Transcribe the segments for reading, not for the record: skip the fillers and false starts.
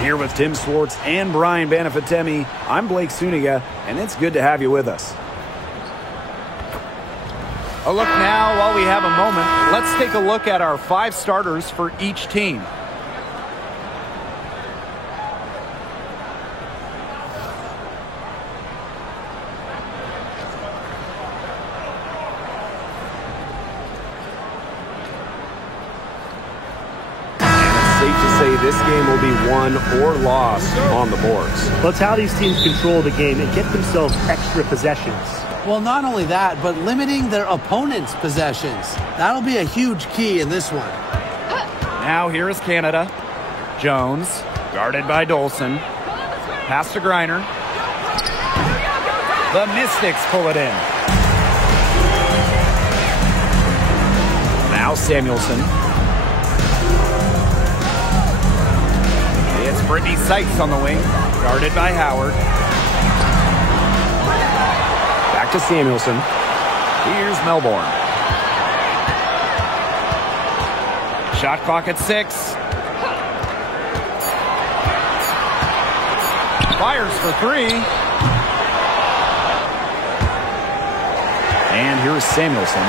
Here with Tim Swartz and Brian Banafitemi, I'm Blake Suniga, and it's good to have you with us. A look now, while we have a moment, let's take a look at our 5 starters for each team. This game will be won or lost on the boards. Well, it's how these teams control the game and get themselves extra possessions. Well, not only that, but limiting their opponent's possessions. That'll be a huge key in this one. Now here is Canada. Jones, guarded by Dolson. Pass to Griner. The Mystics pull it in. Now Samuelson. It's Brittany Sykes on the wing, guarded by Howard. Back to Samuelson. Here's Melbourne. Shot clock at 6. Fires for 3. And here's Samuelson.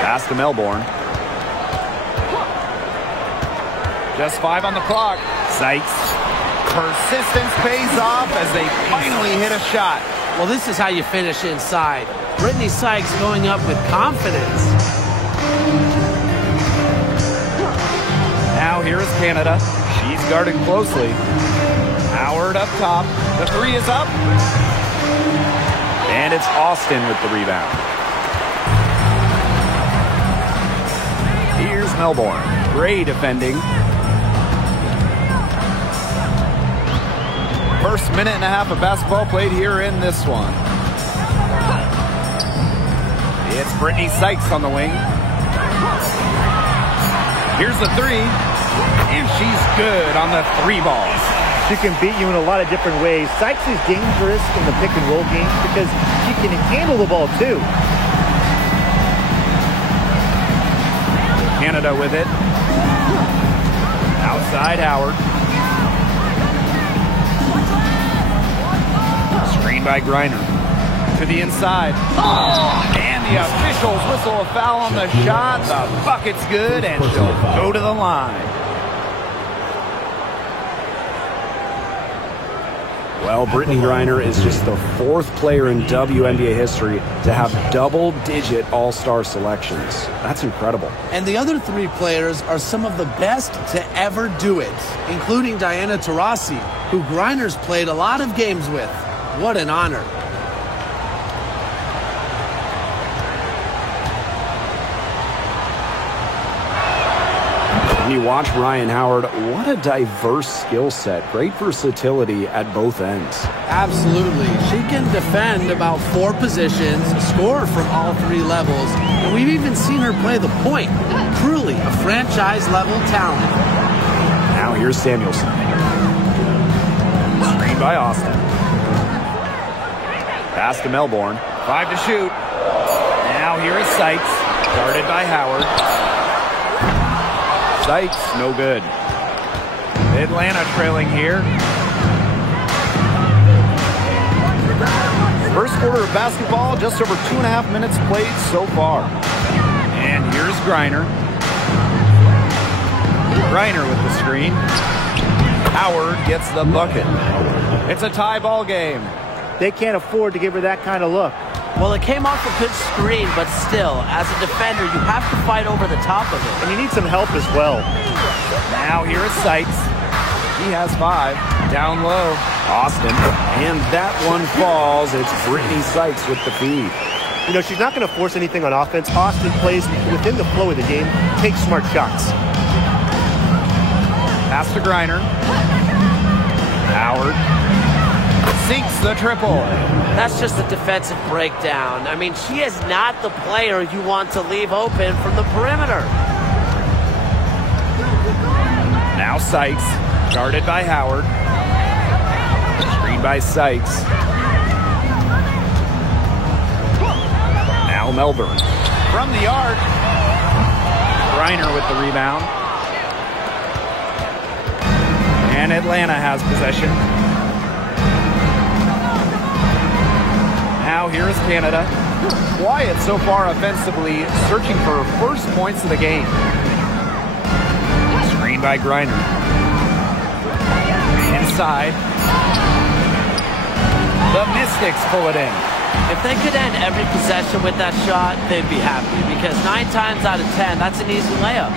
Pass to Melbourne. Just 5 on the clock. Sykes. Persistence pays off as they finally hit a shot. Well, this is how you finish inside. Brittany Sykes going up with confidence. Now here is Canada. She's guarded closely. Howard up top. The 3 is up. And it's Austin with the rebound. Here's Melbourne. Great defending. First minute and a half of basketball played here in this one. It's Brittany Sykes on the wing. Here's the 3. And she's good on the 3 balls. She can beat you in a lot of different ways. Sykes is dangerous in the pick and roll game because she can handle the ball too. Canada with it. Outside Howard. Screen by Griner. To the inside. And the officials whistle a foul on the shot. The bucket's good and she'll go to the line. Well, Brittany Griner is just the 4th player in WNBA history to have double-digit all-star selections. That's incredible. And the other 3 players are some of the best to ever do it, including Diana Taurasi, who Griner's played a lot of games with. What an honor. When you watch Rhyne Howard, what a diverse skill set. Great versatility at both ends. Absolutely. She can defend about 4 positions, score from all 3 levels, and we've even seen her play the point. Truly a franchise-level talent. Now here's Samuelson. Screen by Austin. Pass to Melbourne. 5 to shoot. Now here is Sykes, guarded by Howard. Sykes, no good. Atlanta trailing here. First quarter of basketball, just over 2.5 minutes played so far. And here's Griner. Griner with the screen. Howard gets the bucket. It's a tie ball game. They can't afford to give her that kind of look. Well, it came off a good screen, but still, as a defender, you have to fight over the top of it. And you need some help as well. Now here is Sykes. He has 5. Down low. Austin. And that one falls. It's Brittany Sykes with the feed. You know, she's not going to force anything on offense. Austin plays within the flow of the game, takes smart shots. Pass to Griner. Howard sinks the triple. That's just a defensive breakdown. I mean, she is not the player you want to leave open from the perimeter. Now Sykes, guarded by Howard. Screen by Sykes. Now Melbourne. From the arc. Griner with the rebound. And Atlanta has possession. Now here's Canada. Quiet so far offensively, searching for first points of the game. Screen by Griner. Inside. The Mystics pull it in. If they could end every possession with that shot, they'd be happy because 9 times out of 10, that's an easy layup.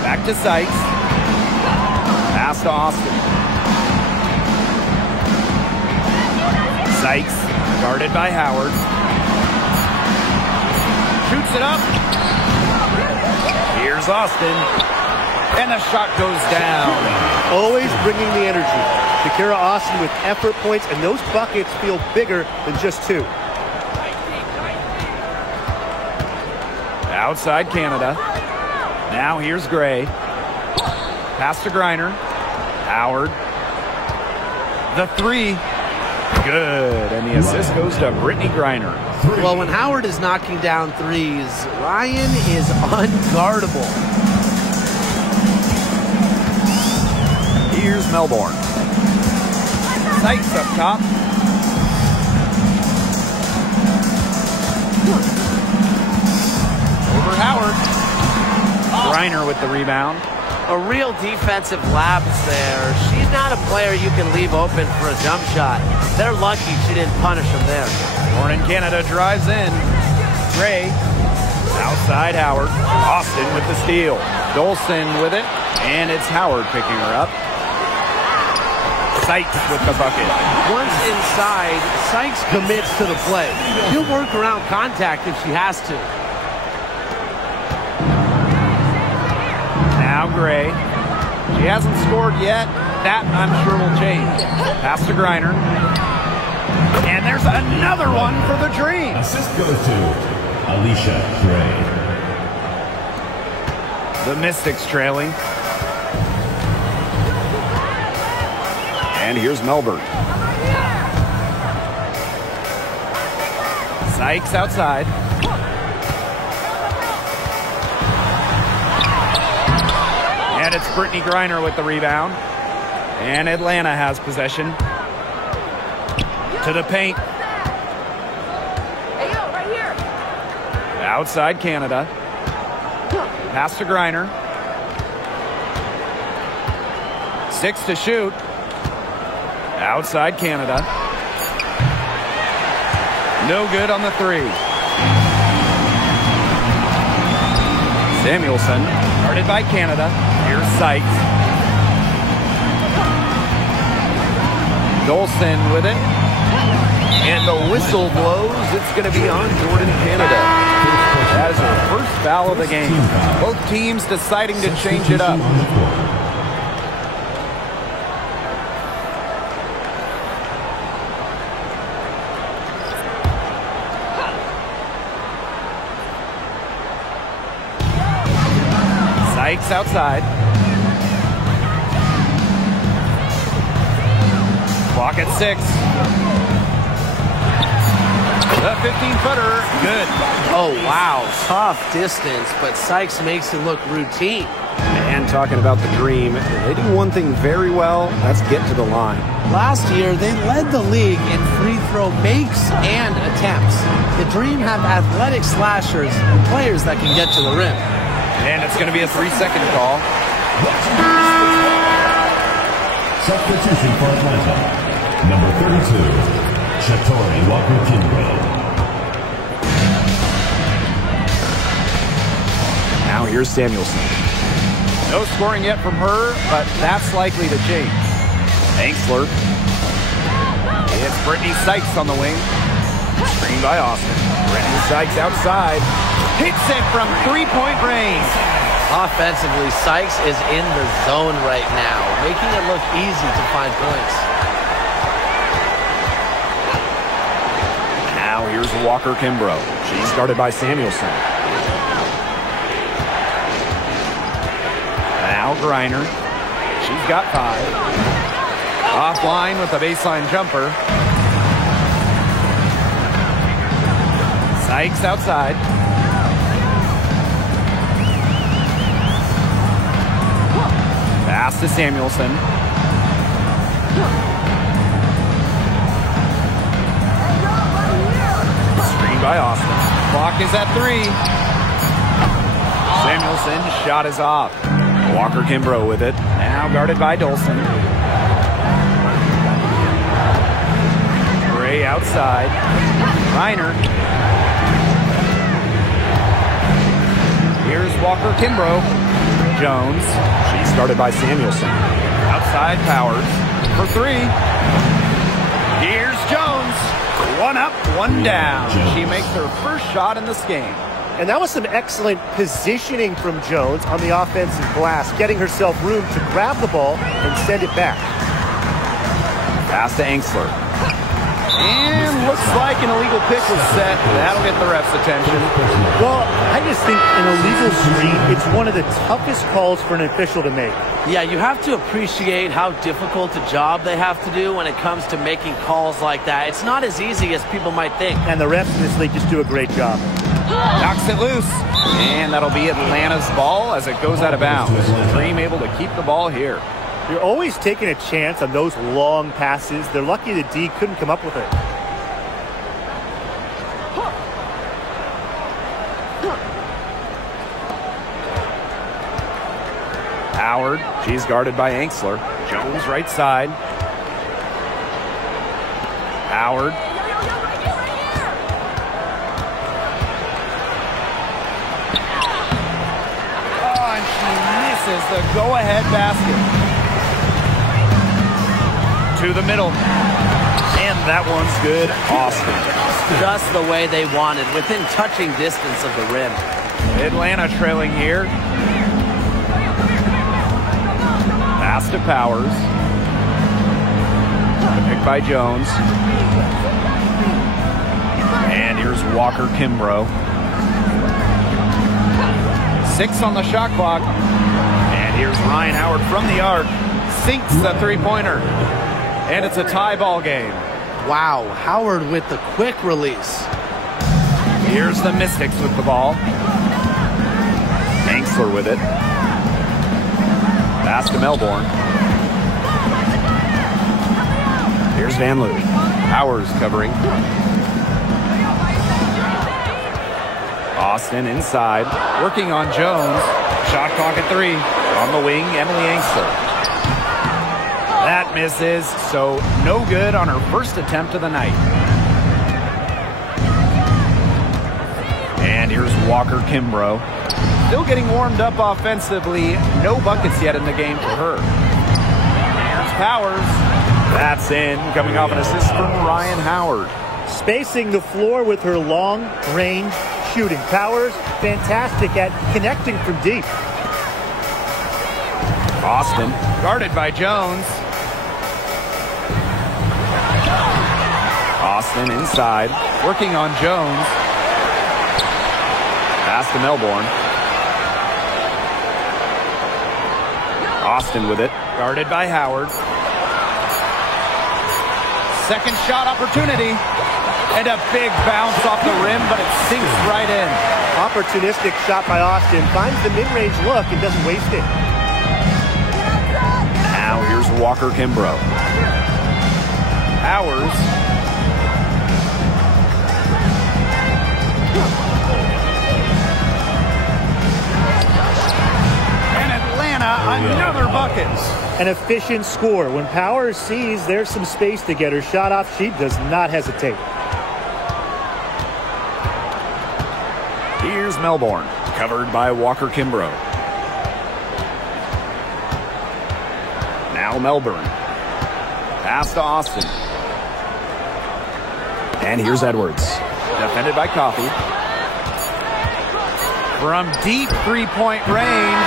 Back to Sykes. Pass to Austin. Sykes, guarded by Howard. Shoots it up. Here's Austin. And the shot goes down. Always bringing the energy. Shakira Austin with effort points, and those buckets feel bigger than just 2. Outside Canada. Now here's Gray. Pass to Griner. Howard. The 3. Good. And the assist goes to Brittany Griner. Well, when Howard is knocking down threes, Ryan is unguardable. Here's Melbourne. Sykes up top. Over Howard. Griner with the rebound. A real defensive lapse there. She's not a player you can leave open for a jump shot. They're lucky she didn't punish him there. Northern Canada drives in. Gray. Outside Howard. Austin with the steal. Dolson with it. And it's Howard picking her up. Sykes with the bucket. Once inside, Sykes commits to the play. He'll work around contact if she has to. Now Gray. She hasn't scored yet. That, I'm sure, will change. Pass to Griner. And there's another one for the Dream. Assist goes to Alicia Gray. The Mystics trailing. And here's Melbourne. Sykes outside. And it's Brittany Griner with the rebound. And Atlanta has possession. To the paint. Hey, yo, right here. Outside Canada. Pass to Griner. 6 to shoot. Outside Canada. No good on the 3. Samuelson, guarded by Canada. Here's Sykes. Dolson with it. And the whistle blows. It's going to be on Jordan Canada. That is her first foul of the game. Both teams deciding to change it up. Sykes outside. Clock at 6. The 15-footer, good. Oh, wow. Tough distance, but Sykes makes it look routine. And talking about the Dream, they do one thing very well. That's get to the line. Last year, they led the league in free throw makes and attempts. The Dream have athletic slashers and players that can get to the rim. And it's going to be a 3-second call. Substitution for Atlanta. Number 32, Shatori Walker-Kinroy. Now here's Samuelson. No scoring yet from her, but that's likely to change. Ainksler. It's Brittany Sykes on the wing. Screened by Austin. Brittany Sykes outside. Hits it from 3-point range. Offensively, Sykes is in the zone right now, making it look easy to find points. Now here's Walker Kimbrough. She's guarded by Samuelson. Now Griner. She's got 5. Offline with a baseline jumper. Sykes outside. Pass to Samuelson. Screen by Austin. Clock is at 3. Samuelson's shot is off. Walker Kimbrough with it. Now guarded by Dolson. Gray outside. Reiner. Here's Walker Kimbrough. Jones. She's guarded by Samuelson. Outside Powers for 3. Here's Jones. 1 up, 1 down. She makes her first shot in this game. And that was some excellent positioning from Jones on the offensive glass, getting herself room to grab the ball and send it back. Pass to Angsler. And looks like an illegal pick was set. That'll get the ref's attention. Well, I just think an illegal screen, it's one of the toughest calls for an official to make. Yeah, you have to appreciate how difficult a job they have to do when it comes to making calls like that. It's not as easy as people might think. And the refs in this league just do a great job. Knocks it loose. And that'll be Atlanta's ball as it goes out of bounds. Dream able to keep the ball here. You're always taking a chance on those long passes. They're lucky the D couldn't come up with it. Howard, she's guarded by Angsler. Jones right side. Howard. Oh, and she misses the go-ahead basket. To the middle. And that one's good. Austin. Just the way they wanted, within touching distance of the rim. Atlanta trailing here. Pass to Powers. Picked by Jones. And here's Walker Kimbrough. 6 on the shot clock. And here's Ryan Howard from the arc. Sinks the three-pointer. And it's a tie ball game. Wow, Howard with the quick release. Here's the Mystics with the ball. Angsler with it. Pass to Melbourne. Here's Van Loo. Powers covering. Austin inside. Working on Jones. Shot clock at 3. On the wing, Emily Angsler. That misses, so no good on her first attempt of the night. And here's Walker Kimbrough. Still getting warmed up offensively. No buckets yet in the game for her. Here's Powers. That's in, coming off an assist from Ryan Howard. Spacing the floor with her long-range shooting. Powers, fantastic at connecting from deep. Austin, guarded by Jones. Austin inside, working on Jones. Pass to Melbourne. Austin with it, guarded by Howard. Second shot opportunity. And a big bounce off the rim, but it sinks right in. Opportunistic shot by Austin. Finds the mid-range look and doesn't waste it. Now here's Walker Kimbrough. Powers. And Atlanta, another bucket. An efficient score. When Powers sees there's some space to get her shot off, she does not hesitate. Here's Melbourne, covered by Walker Kimbrough. Now Melbourne. Pass to Austin. And here's Edwards. Defended by Coffey. From deep three-point range.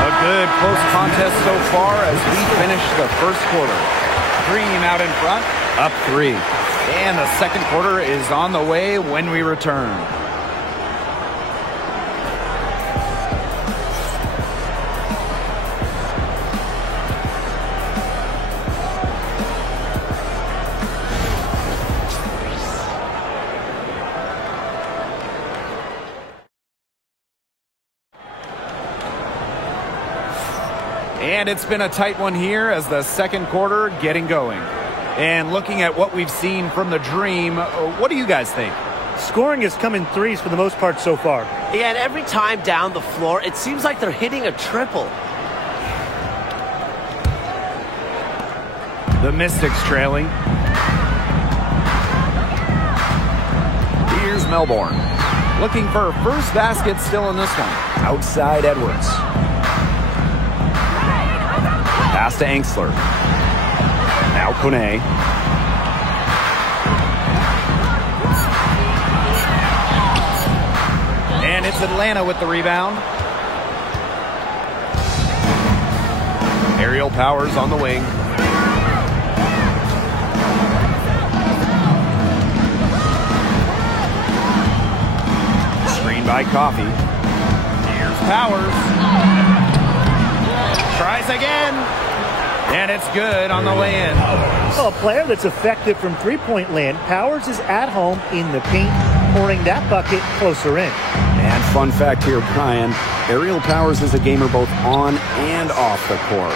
A good close contest so far as we finish the first quarter. Dream out in front, up 3. And the second quarter is on the way when we return. And it's been a tight one here as the second quarter getting going. And looking at what we've seen from the Dream, what do you guys think? Scoring has come in threes for the most part so far. Yeah, and every time down the floor, it seems like they're hitting a triple. The Mystics trailing. Here's Melbourne. Looking for a first basket still in this one. Outside Edwards. Pass to Angsler. Now Kone. And it's Atlanta with the rebound. Aerial Powers on the wing. Screen by Coffey. Here's Powers. Tries again. And it's good on the way-in. Well, a player that's effective from three-point land. Powers is at home in the paint, pouring that bucket closer in. And fun fact here, Brian, Aerial Powers is a gamer both on and off the court.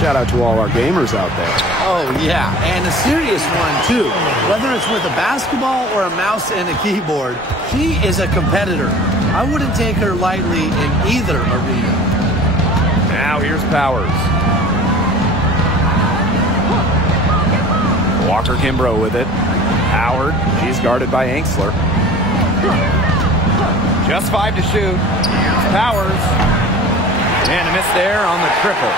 Shout out to all our gamers out there. Oh, yeah, and a serious one, too. Whether it's with a basketball or a mouse and a keyboard, she is a competitor. I wouldn't take her lightly in either arena. Now here's Powers. Walker Kimbrough with it. Howard, she's guarded by Angsler. Just 5 to shoot. Here's Powers. And a miss there on the triple.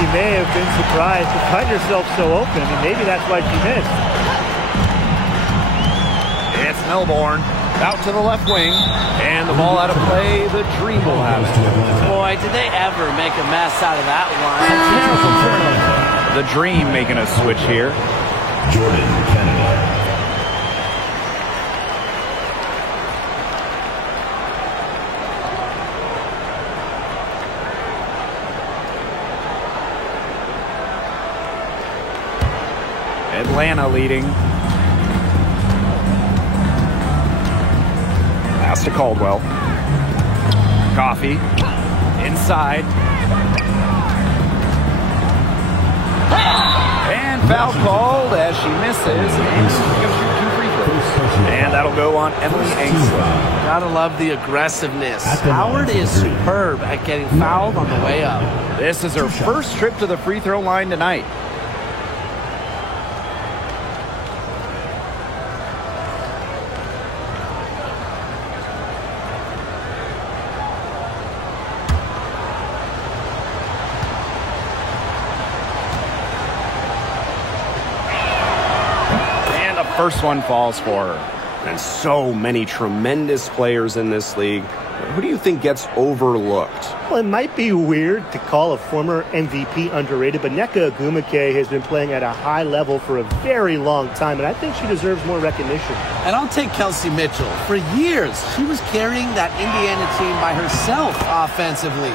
She may have been surprised to find herself so open, and maybe that's why she missed. It's Melbourne. Out to the left wing. And the ball out of play. The Dream will have it. Boy, did they ever make a mess out of that one. The Dream making a switch here. Jordan, Canada. Atlanta leading. Pass to Caldwell. Coffey. Inside. And foul called as she misses. And she's going to shoot 2 free throws. And that'll go on Emily Angsler. Gotta love the aggressiveness. Howard is superb at getting fouled on the way up. This is her first trip to the free throw line tonight. First one falls for her. And so many tremendous players in this league. Who do you think gets overlooked? Well, it might be weird to call a former MVP underrated, but Nneka Ogwumike has been playing at a high level for a very long time, and I think she deserves more recognition. And I'll take Kelsey Mitchell. For years, she was carrying that Indiana team by herself offensively.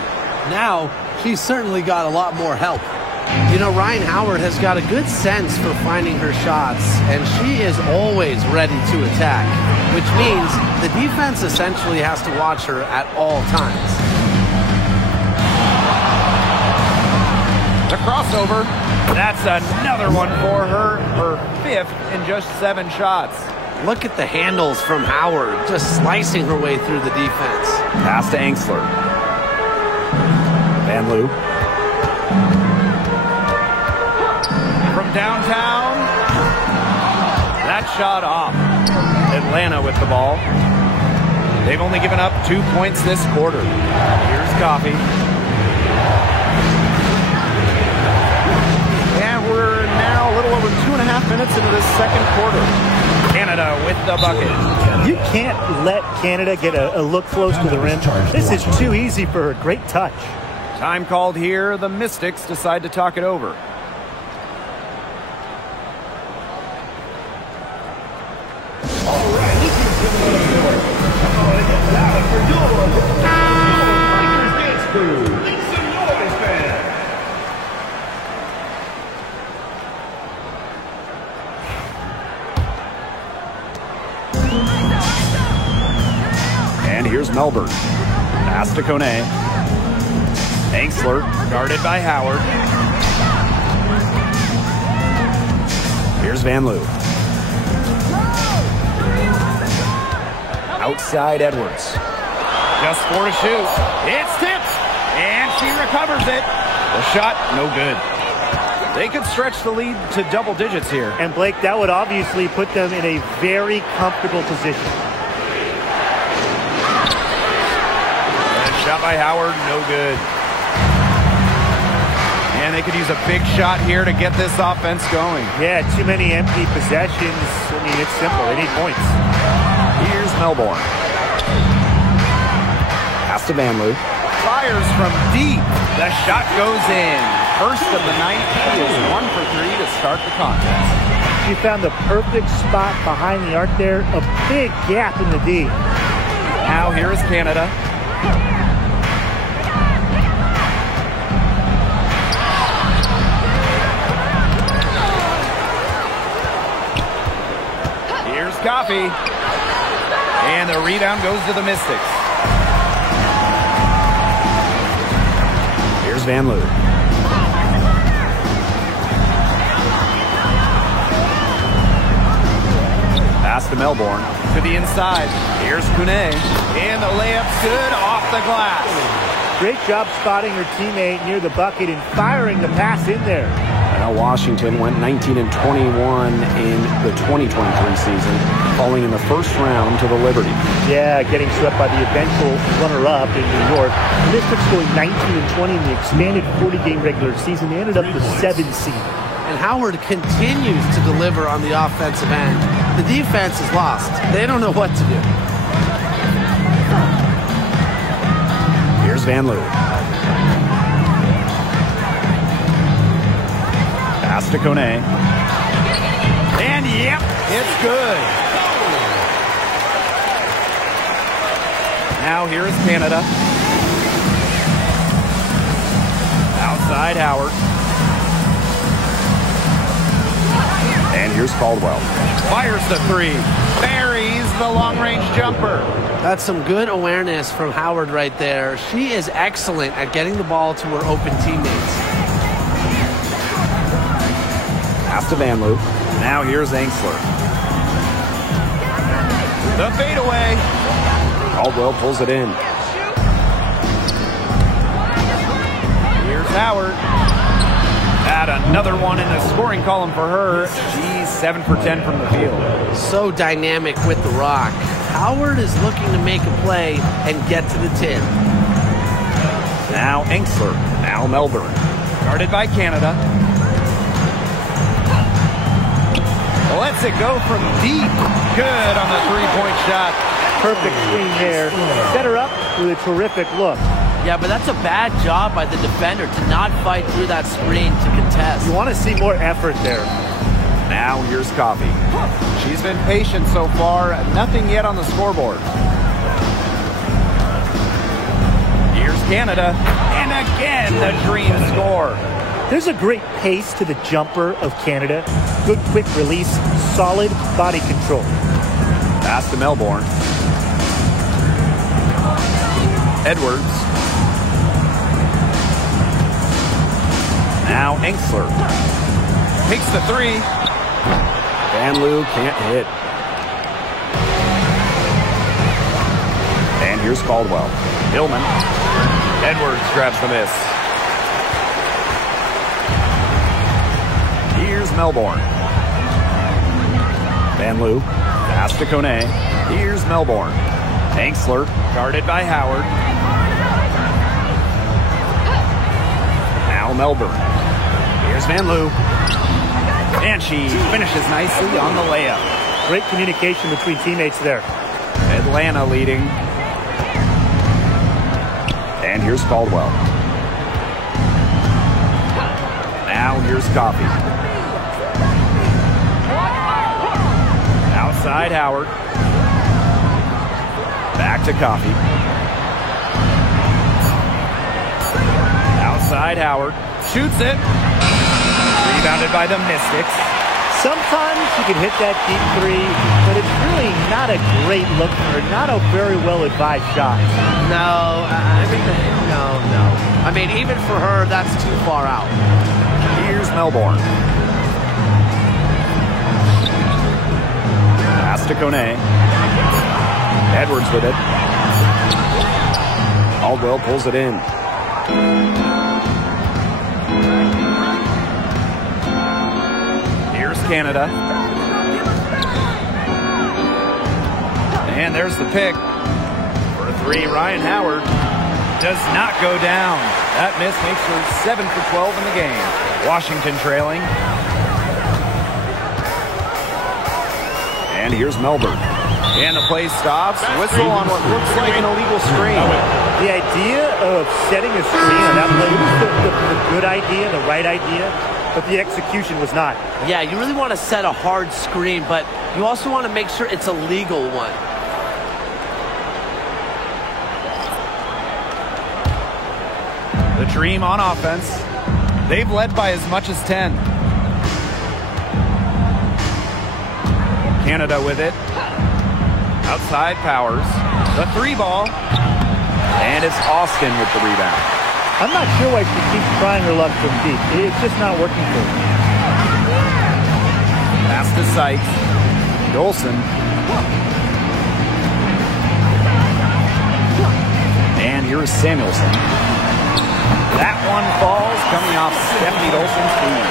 Now, she's certainly got a lot more help. You know, Rhyne Howard has got a good sense for finding her shots, and she is always ready to attack, which means the defense essentially has to watch her at all times. The crossover, that's another one for her, her 5th in just 7 shots. Look at the handles from Howard, just slicing her way through the defense. Pass to Angsler. Van Loo. Downtown. That shot off. Atlanta with the ball. They've only given up 2 points this quarter. Here's Coffey. And we're now a little over 2.5 minutes into this second quarter. Canada with the bucket. You can't let Canada get a look close to the rim. This is too easy for her. Great touch. Time called here. The Mystics decide to talk it over. And here's Melbourne. Pass to Kone. Angsler guarded by Howard. Here's Van Loo. Outside Edwards. Just 4 to shoot. It's tipped, and she recovers it. The shot, no good. They could stretch the lead to double digits here. And Blake, that would obviously put them in a very comfortable position. And shot by Howard, no good. And they could use a big shot here to get this offense going. Yeah, too many empty possessions. I mean, it's simple. They need points. Here's Melbourne. Pass to Van Loo. Fires from deep. The shot goes in. First of the night. He is 1 for 3 to start the contest. She found the perfect spot behind the arc there. A big gap in the D. Now here is Canada. Here's Coffey. And the rebound goes to the Mystics. Here's Van Loo. Pass to Melbourne. To the inside. Here's Kune. And the layup's good off the glass. Great job spotting her teammate near the bucket and firing the pass in there. Now Washington went 19 and 21 in the 2023 season, falling in the first round to the Liberty. Yeah, getting swept by the eventual runner-up in New York. The Mystics going 19 and 20 in the expanded 40-game regular season. They ended up the 7th seed. And Howard continues to deliver on the offensive end. The defense is lost. They don't know what to do. Here's Van Loo. Pass to Kone. And yep, it's good. Now here is Canada. Outside Howard. And here's Caldwell. Fires the 3. Buries the long-range jumper. That's some good awareness from Howard right there. She is excellent at getting the ball to her open teammates. Pass to Van Loo. Now here's Angsler. The fadeaway. Caldwell pulls it in. Here's Howard. Add another one in the scoring column for her. She's 7 for 10 from the field. So dynamic with the rock. Howard is looking to make a play and get to the tin. Now Angsler. Now Melbourne. Guarded by Canada. Lets it go from deep. Good on the three-point shot. Perfect screen there. Set her up with a terrific look. Yeah, but that's a bad job by the defender to not fight through that screen to contest. You want to see more effort there. Now here's Coffey. She's been patient so far. Nothing yet on the scoreboard. Here's Canada. And again, the dream score. There's a great pace to the jumper of Canada. Good quick release, solid body control. Pass to Melbourne. Edwards. Now Angsler. Takes the 3. Van Loo can't hit. And here's Caldwell. Hillman. Edwards grabs the miss. Here's Melbourne. Van Loo. Pass to Kone. Here's Melbourne. Angsler, guarded by Howard. Now Melbourne. Here's Van Loo. And she finishes nicely on the layup. Great communication between teammates there. Atlanta leading. And here's Caldwell. Now here's Coffey. Outside Howard. Back to Coffey. Outside Howard. Shoots it. Rebounded by the Mystics. Sometimes you can hit that deep 3, but it's really not not a great look for her, not a very well-advised shot. No, no. I mean, even for her, that's too far out. Here's Melbourne. Pass to Kone. Edwards with it. Caldwell pulls it in. Here's Canada. And there's the pick. For a three, Ryan Howard does not go down. That miss makes her 7 for 12 in the game. Washington trailing. And here's Melbourne. And the play stops. Whistle on what looks like an illegal screen. The idea of setting a screen on that play was the good idea, the right idea, but the execution was not. Yeah, you really want to set a hard screen, but you also want to make sure it's a legal one. The Dream on offense. They've led by as much as 10. Canada with it. Outside Powers. The three ball. And it's Austin with the rebound. I'm not sure why she keeps trying her luck from deep. It's just not working for her. Pass to Sykes. Dolson. And here's Samuelson. That one falls coming off Stephanie Dolson's feet.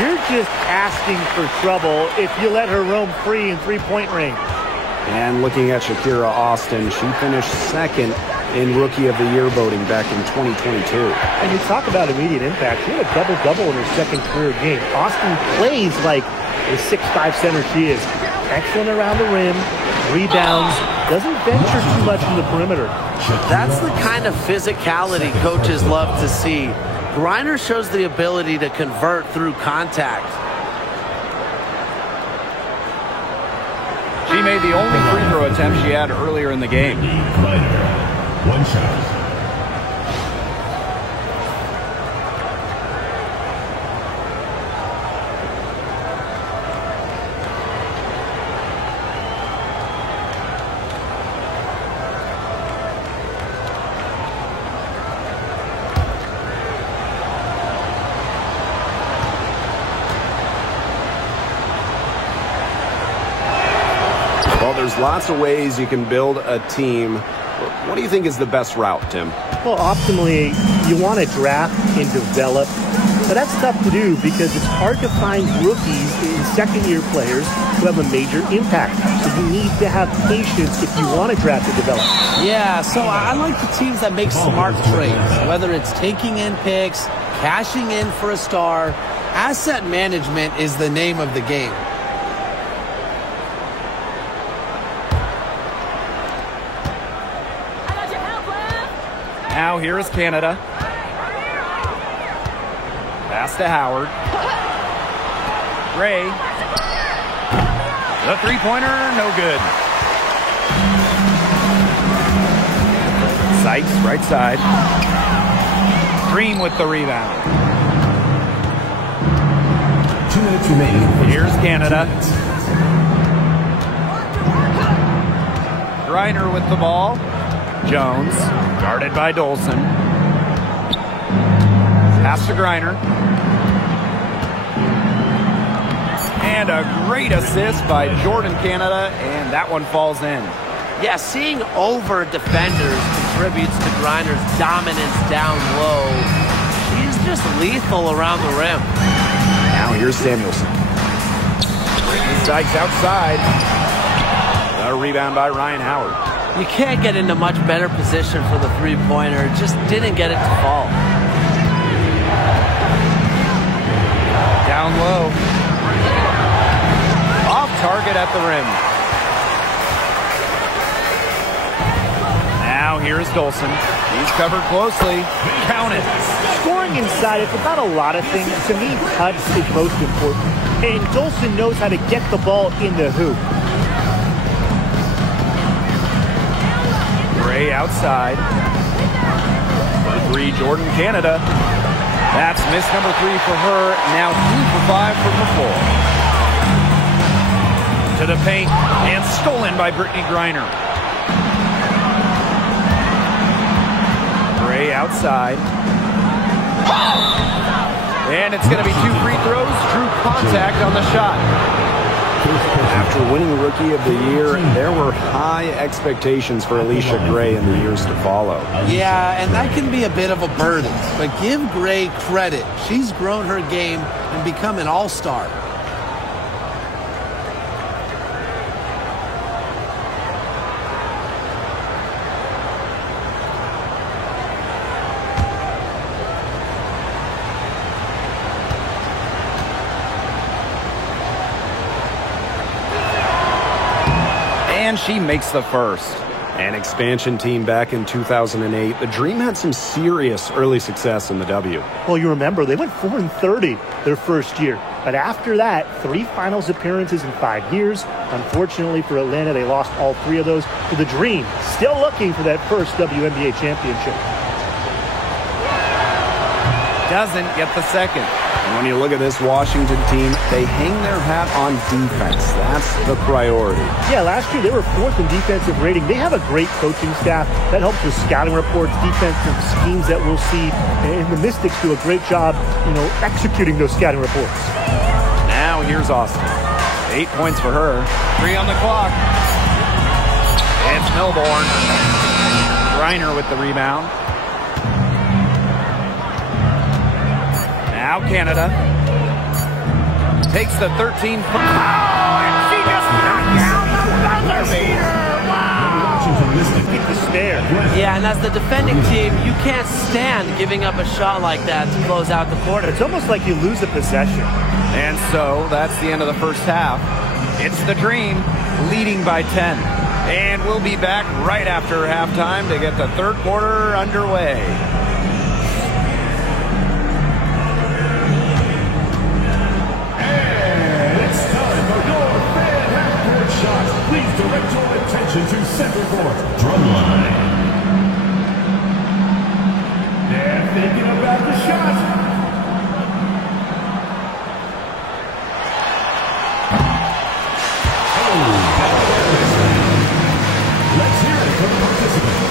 You're just asking for trouble if you let her roam free in three-point range. And looking at Shakira Austin, she finished second in Rookie of the Year voting back in 2022. And you talk about immediate impact. She had a double-double in her second career game. Austin plays like the 6'5" center she is. Excellent around the rim, rebounds, doesn't venture too much from the perimeter. That's the kind of physicality coaches love to see. Griner shows the ability to convert through contact. She made the only free throw attempt she had earlier in the game. Griner, one shot. Well, there's lots of ways you can build a team. What do you think is the best route, Tim? Well, optimally, you want to draft and develop, but that's tough to do because it's hard to find rookies and second-year players who have a major impact. So you need to have patience if you want to draft and develop. Yeah, so I like the teams that make smart trades, whether it's taking in picks, cashing in for a star. Asset management is the name of the game. Now here is Canada. Pass to Howard. Gray. The three-pointer, no good. Sykes, right side. Green with the rebound. 2 minutes remaining. Here's Canada. Griner with the ball. Jones, guarded by Dolson. Pass to Griner. And a great assist by Jordan Canada, and that one falls in. Yeah, seeing over defenders contributes to Griner's dominance down low. She's just lethal around the rim. Now here's Samuelson. Sykes outside. A rebound by Ryan Howard. You can't get into much better position for the three-pointer. Just didn't get it to fall. Down low. Off target at the rim. Now here's Dolson. He's covered closely. Count it. Scoring inside, it's about a lot of things. To me, touch is most important. And Dolson knows how to get the ball in the hoop. Gray outside. For three, Jordan Canada. That's miss number 3 for her. Now 2 for 5 from the floor. To the paint and stolen by Brittany Griner. Gray outside. And it's going to be 2 free throws. Drew contact on the shot. After winning Rookie of the Year, there were high expectations for Alicia Gray in the years to follow. Yeah, and that can be a bit of a burden. But give Gray credit. She's grown her game and become an all-star. And she makes the first. An expansion team back in 2008, the Dream had some serious early success in the W. Well, you remember, they went 4-30 their first year. But after that, 3 finals appearances in 5 years. Unfortunately for Atlanta, they lost all 3 of those to the Dream. Still looking for that first WNBA championship. Doesn't get the second. And when you look at this Washington team, they hang their hat on defense. That's the priority. Yeah, last year they were 4th in defensive rating. They have a great coaching staff that helps with scouting reports, defensive schemes that we'll see. And the Mystics do a great job, executing those scouting reports. Now here's Austin. 8 points for her. 3 on the clock. It's Milborn. Griner with the rebound. Now Canada takes the 13. And she just knocked down the buzzer beater. Keep the stare. Yeah, and as the defending team, you can't stand giving up a shot like that to close out the quarter. It's almost like you lose a possession. And so that's the end of the first half. It's the Dream leading by 10. And we'll be back right after halftime to get the third quarter underway. Please direct your attention to center court. Drumline. They're thinking about the shot. Let's hear it from the participants.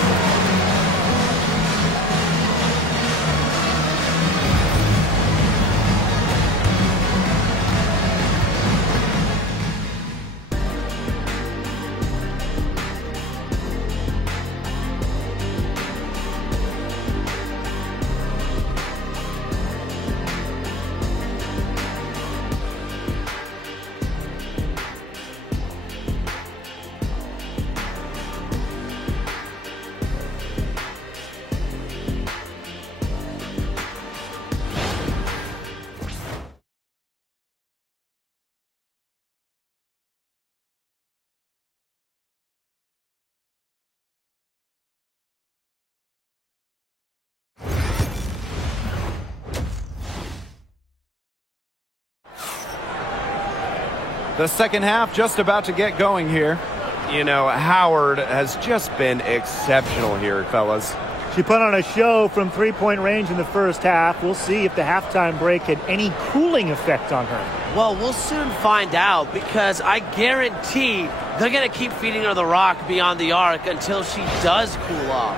The second half just about to get going here. Howard has just been exceptional here, fellas. She put on a show from 3-point range in the first half. We'll see if the halftime break had any cooling effect on her. Well, we'll soon find out, because I guarantee they're going to keep feeding her the rock beyond the arc until she does cool off.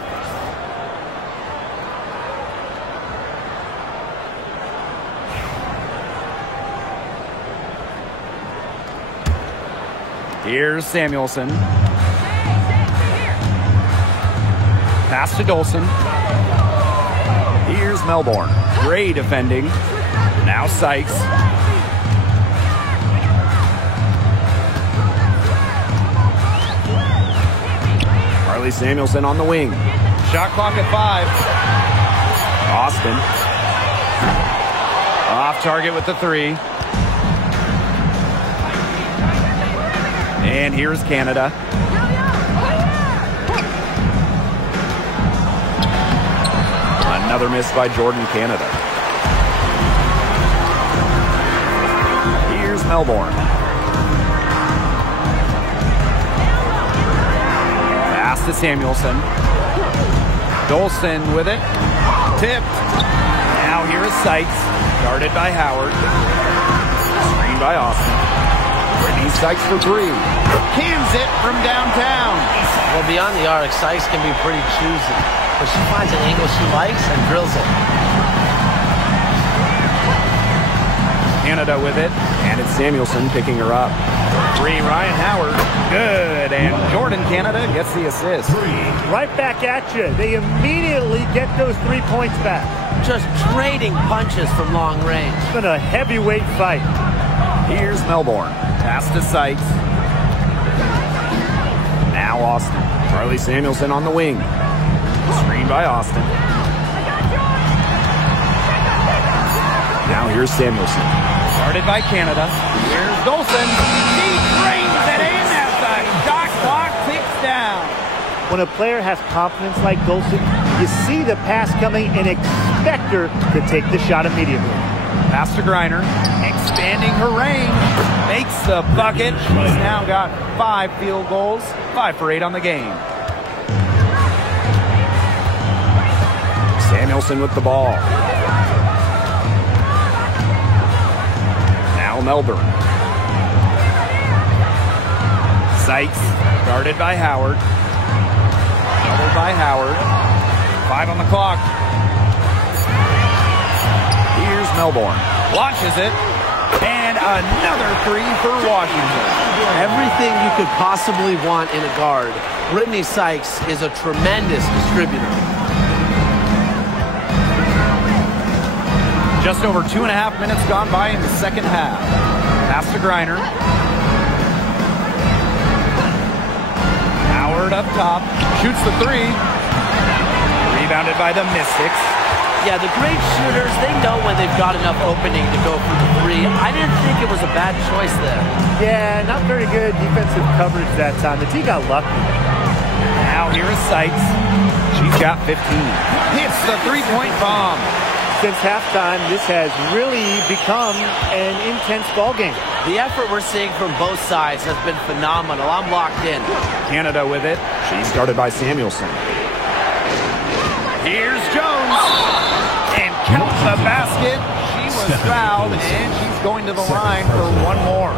Here's Samuelson. Pass to Dolson. Here's Melbourne. Gray defending. Now Sykes. Carly Samuelson on the wing. Shot clock at 5. Austin. Off target with the 3. And here's Canada. Another miss by Jordan Canada. Here's Melbourne. Pass to Samuelson. Dolson with it. Tipped. Now here is Sykes. Guarded by Howard. Screened by Austin. Brittany Sykes for three. Cans it from downtown. Well, beyond the arc, Sykes can be pretty choosy, but she finds an angle she likes and drills it. Canada with it, And it's Samuelson picking her up. three, Ryan Howard, good, and Jordan Canada gets the assist. Right back at you. They immediately get those 3 points back. Just trading punches from long range. It's been a heavyweight fight. Here's Melbourne, pass to Sykes. Now Austin, Charlie Samuelson on the wing. screen by Austin. Now here's Samuelson. Started by Canada. Here's Dolson. He drains it in as the shot clock ticks down. When a player has confidence like Dolson, you see the pass coming and expect her to take the shot immediately. Pass to Griner, expanding her range, makes the bucket. She's now got 5 field goals, 5 for 8 on the game. Samuelson with the ball. Now Melbourne. Sykes, guarded by Howard. Doubled by Howard. 5 on the clock. Here's Melbourne. Launches it. And another 3 for Washington. Everything you could possibly want in a guard, Brittany Sykes is a tremendous distributor. Just over 2.5 minutes gone by in the second half. Pass to Griner. Howard up top. Shoots the 3. Rebounded by the Mystics. Yeah, the great shooters, they know when they've got enough opening to go for the 3. I didn't think it was a bad choice there. Yeah, not very good defensive coverage that time. The D got lucky. Now here is Sykes. She's got 15. Hits the 3-point bomb. Since halftime, this has really become an intense ball game. The effort we're seeing from both sides has been phenomenal. I'm locked in. Canada with it. She's started by Samuelson. Here's Jones. And counts the basket. She was fouled, and she's going to the line for one more.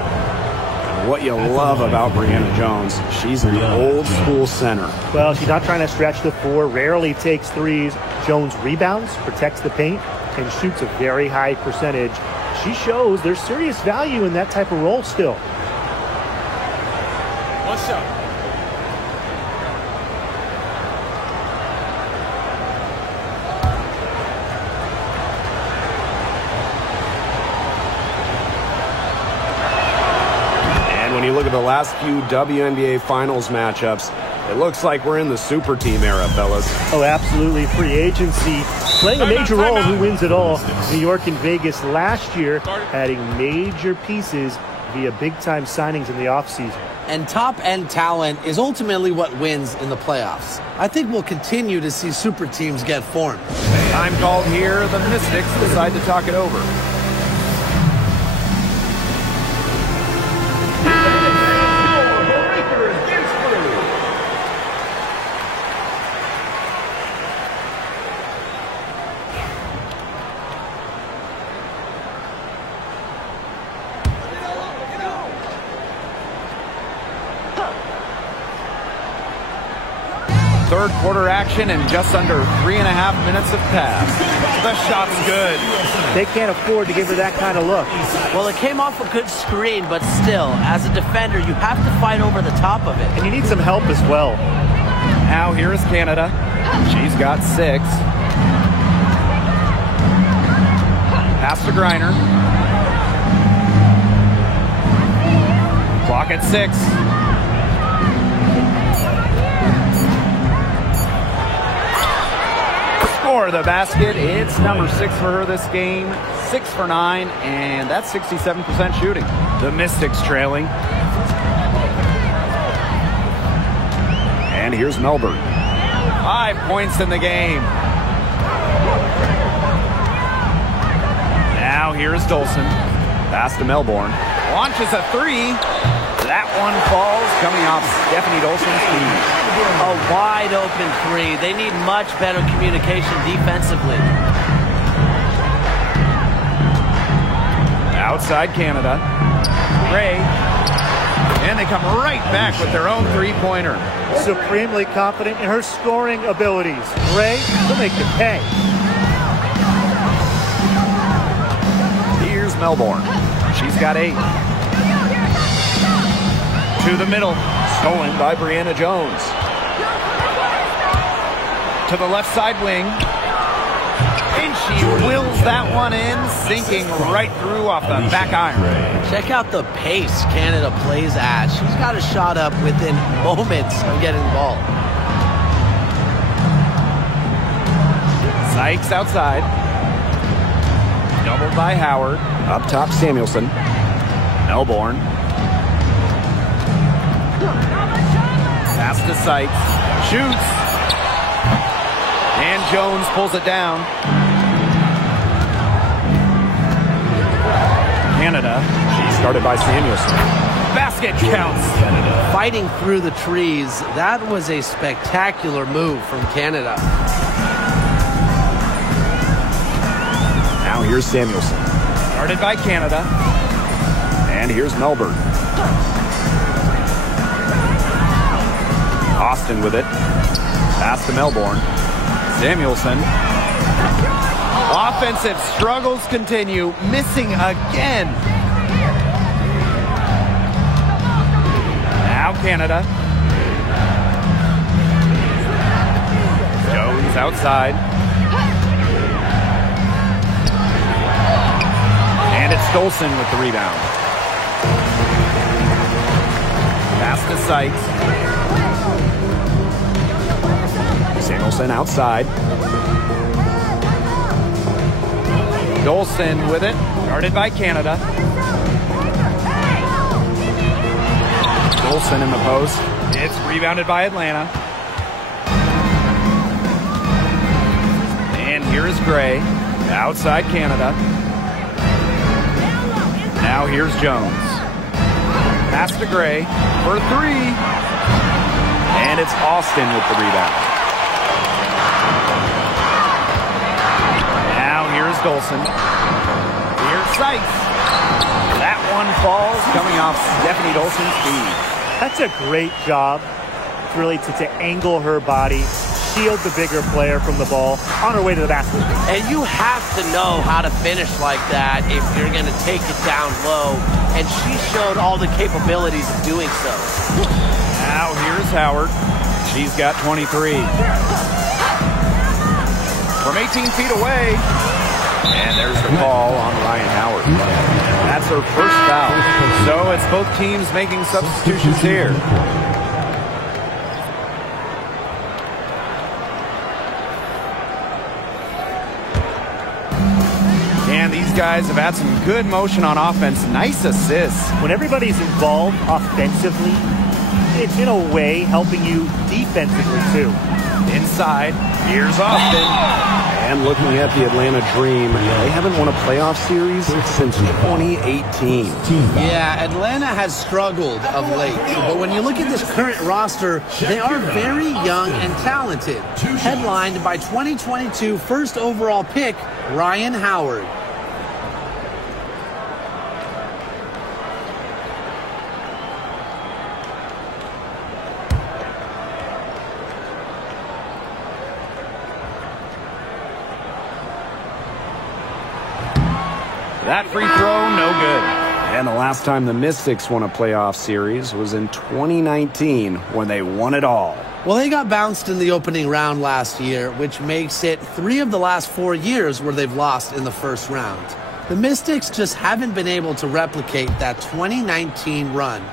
What you love about Brianna Jones, she's an old school center. Well, she's not trying to stretch the 4, rarely takes threes. Jones rebounds, protects the paint, and shoots a very high percentage. She shows there's serious value in that type of role still. What's up? And when you look at the last few WNBA Finals matchups, it looks like we're in the super team era, fellas. Oh, absolutely. Free agency playing a major role in who wins it all. New York and Vegas last year adding major pieces via big-time signings in the offseason. And top-end talent is ultimately what wins in the playoffs. I think we'll continue to see super teams get formed. Time called here. The Mystics decide to talk it over. Third quarter action and just under 3.5 minutes have passed. The shot's good. They can't afford to give her that kind of look. Well, it came off a good screen, but still, as a defender, you have to fight over the top of it. And you need some help as well. Now here is Canada. She's got 6. Pass to Griner. Clock at 6. For the basket, it's number 6 for her this game. 6 for 9, and that's 67% shooting. The Mystics trailing. And here's Melbourne. 5 points in the game. Now here is Dolson. Pass to Melbourne. Launches a 3. That one falls, coming off Stephanie Dolson's feet. A wide open 3. They need much better communication defensively. Outside Canada. Ray And they come right back with their own three-pointer. Supremely confident in her scoring abilities. Gray, she'll make the pay. Here's Melbourne. She's got 8. To the middle. Stolen by Brianna Jones. To the left side wing. And she wills that one in, sinking right through off the back iron. Check out the pace Canada plays at. She's got a shot up within moments of getting the ball. Sykes outside. Doubled by Howard. Up top, Samuelson. Melbourne. Pass to Sykes. Shoots. And Jones pulls it down. Canada. She started by Samuelson. Basket counts. Fighting through the trees, that was a spectacular move from Canada. Now here's Samuelson. Started by Canada. And here's Melbourne. Austin with it. Pass to Melbourne. Samuelson. Offensive struggles continue. Missing again. Now Canada. Jones outside. And it's Dolson with the rebound. Pass to Sykes. Samuelson outside. Dolson with it. Guarded by Canada. Dolson in the post. It's rebounded by Atlanta. And here is Gray. Outside Canada. Now here's Jones. Pass to Gray for 3. And it's Austin with the rebound. Now here's Dolson. Here's Sykes. That one falls coming off Stephanie Dolson's feed. That's a great job, really, to angle her body, shield the bigger player from the ball on her way to the basket. And you have to know how to finish like that if you're going to take it down low. And she showed all the capabilities of doing so. Now here's Howard. She's got 23. From 18 feet away. And there's the call on Ryan Howard. That's her first foul. So it's both teams making substitutions here. And these guys have had some good motion on offense. Nice assists. When everybody's involved offensively, it's in a way helping you defensively too. Inside, here's Austin. And looking at the Atlanta Dream, they haven't won a playoff series since 2018. Yeah, Atlanta has struggled of late. But when you look at this current roster, they are very young and talented. Headlined by 2022 first overall pick, Ryan Howard. That free throw, no good. And the last time the Mystics won a playoff series was in 2019 when they won it all. Well, they got bounced in the opening round last year, which makes it 3 of the last 4 years where they've lost in the first round. The Mystics just haven't been able to replicate that 2019 run.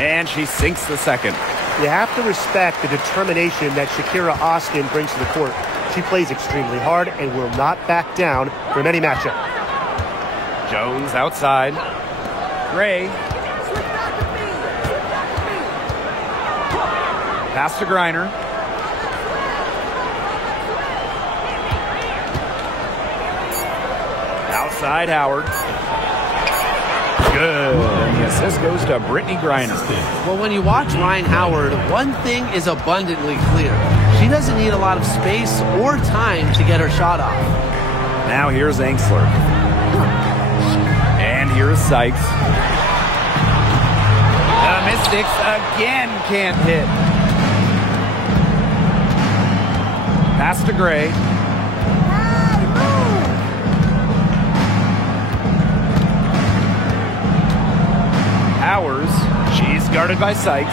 And she sinks the second. You have to respect the determination that Shakira Austin brings to the court. She plays extremely hard and will not back down from any matchup. Jones outside. Gray. Pass to Griner. Outside Howard. Good. And the assist goes to Brittany Griner. Well, when you watch Ryan Howard, one thing is abundantly clear. She doesn't need a lot of space or time to get her shot off. Now here's Angsler. And here's Sykes. The Mystics again can't hit. Pass to Gray. Powers. She's guarded by Sykes.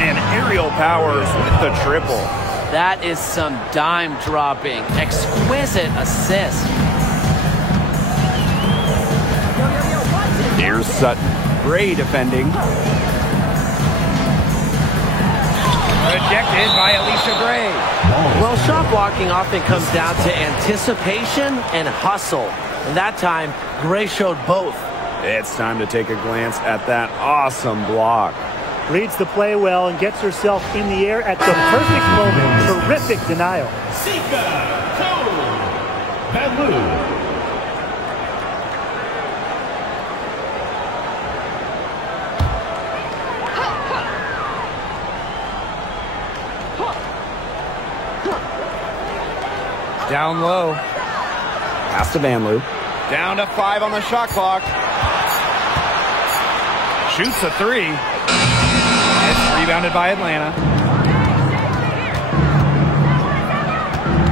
And Aerial Powers with the triple. That is some dime dropping. Exquisite assist. Here's Sutton. Gray defending. Rejected by Alicia Gray. Well, shot blocking often comes down to anticipation and hustle. And that time, Gray showed both. It's time to take a glance at that awesome block. Reads the play well and gets herself in the air at the perfect moment. Terrific denial. Sika Vanloo. Down low. Pass to Vanloo. Down to 5 on the shot clock. Shoots a 3. It's rebounded by Atlanta.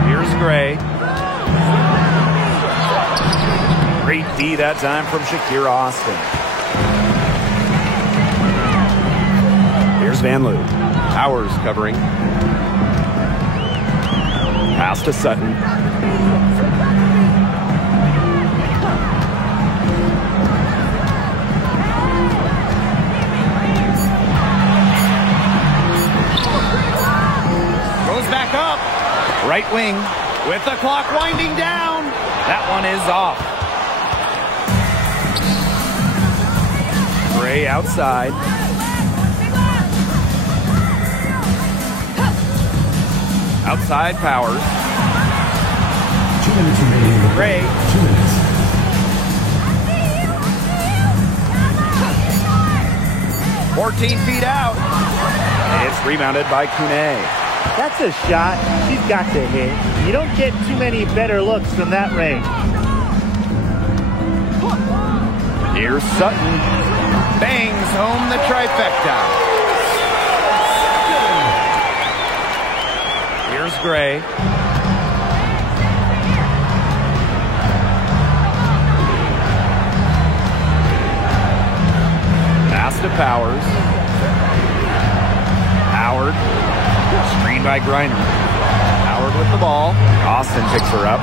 Here's Gray. Great D that time from Shakira Austin. Here's Vanloo. Powers covering. Pass to Sutton. Goes back up. Right wing with the clock winding down. That one is off. Gray outside. Outside Powers. 2 minutes remaining. Gray. 2 minutes. "14 feet out. It's rebounded by Kune. That's a shot she's got to hit. You don't get too many better looks from that range. Here's Sutton. Bangs home the trifecta. Here's Gray. Pass to Powers. Howard. Screened by Griner. Howard with the ball. Austin picks her up.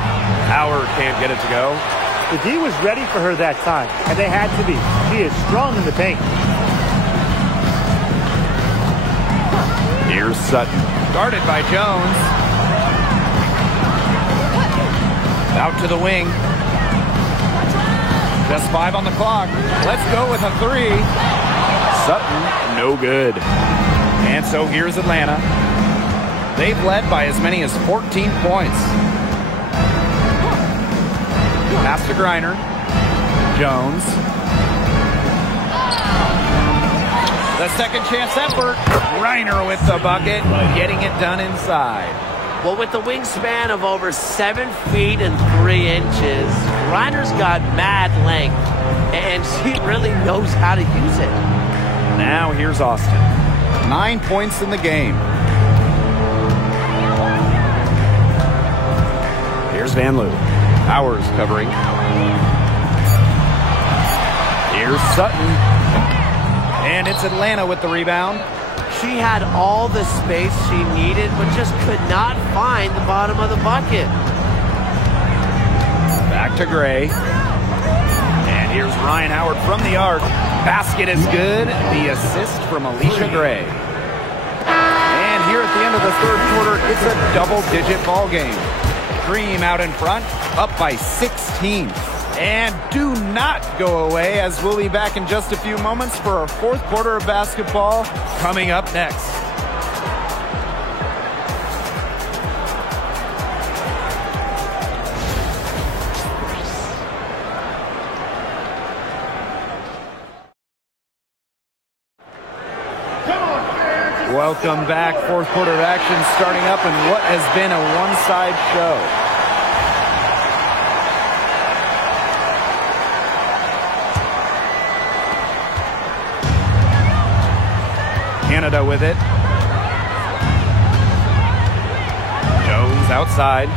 Howard can't get it to go. The D was ready for her that time, and they had to be. She is strong in the paint. Here's Sutton. Guarded by Jones. Out to the wing. Just 5 on the clock. Let's go with a 3. Sutton, no good. And so here's Atlanta. They've led by as many as 14 points. Pass to Griner. Jones. The second chance effort. Griner with the bucket, getting it done inside. Well, with the wingspan of over 7 feet and 3 inches, Griner's got mad length, and she really knows how to use it. Now here's Austin. 9 points in the game. Here's Vanloo. Powers covering. Here's Sutton. And it's Atlanta with the rebound. She had all the space she needed, but just could not find the bottom of the bucket. Back to Gray. And here's Ryan Howard from the arc. Basket is good. The assist from Alicia Gray. And here at the end of the third quarter, it's a double-digit ball game. Cream out in front, up by 16. And do not go away, as we'll be back in just a few moments for our fourth quarter of basketball coming up next. Welcome back. Fourth quarter of action starting up in what has been a one-side show. Canada with it. Jones outside.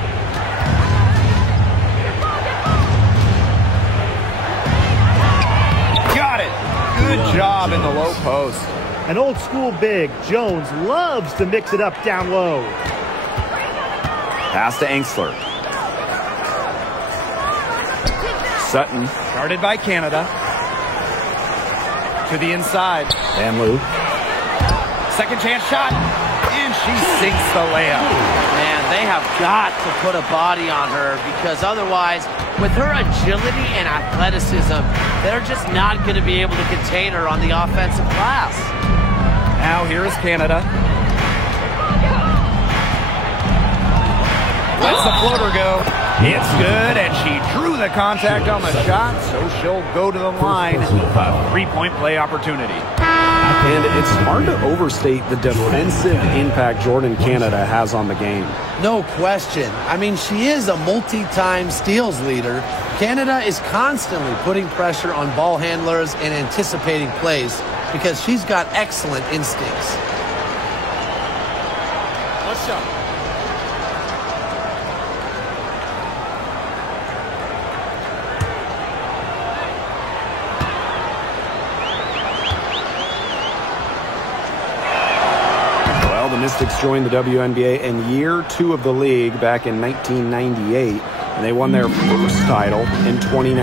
Got it. Good job in the low post. An old school big. Jones loves to mix it up down low. Pass to Angsler. Sutton, guarded by Canada. To the inside. Van Loo. Second chance shot. And she sinks the layup. Man, they have got to put a body on her because otherwise, with her agility and athleticism, they're just not going to be able to contain her on the offensive glass. Now here is Canada. Lets the floater go. It's good, and she drew the contact on the shot, so she'll go to the line. 3-point play opportunity. And it's hard to overstate the defensive impact Jordan Canada has on the game. No question. I mean, she is a multi-time steals leader. Canada is constantly putting pressure on ball handlers and anticipating plays because she's got excellent instincts. Let's shot. The Mystics joined the WNBA in year 2 of the league back in 1998, and they won their first title in 2019.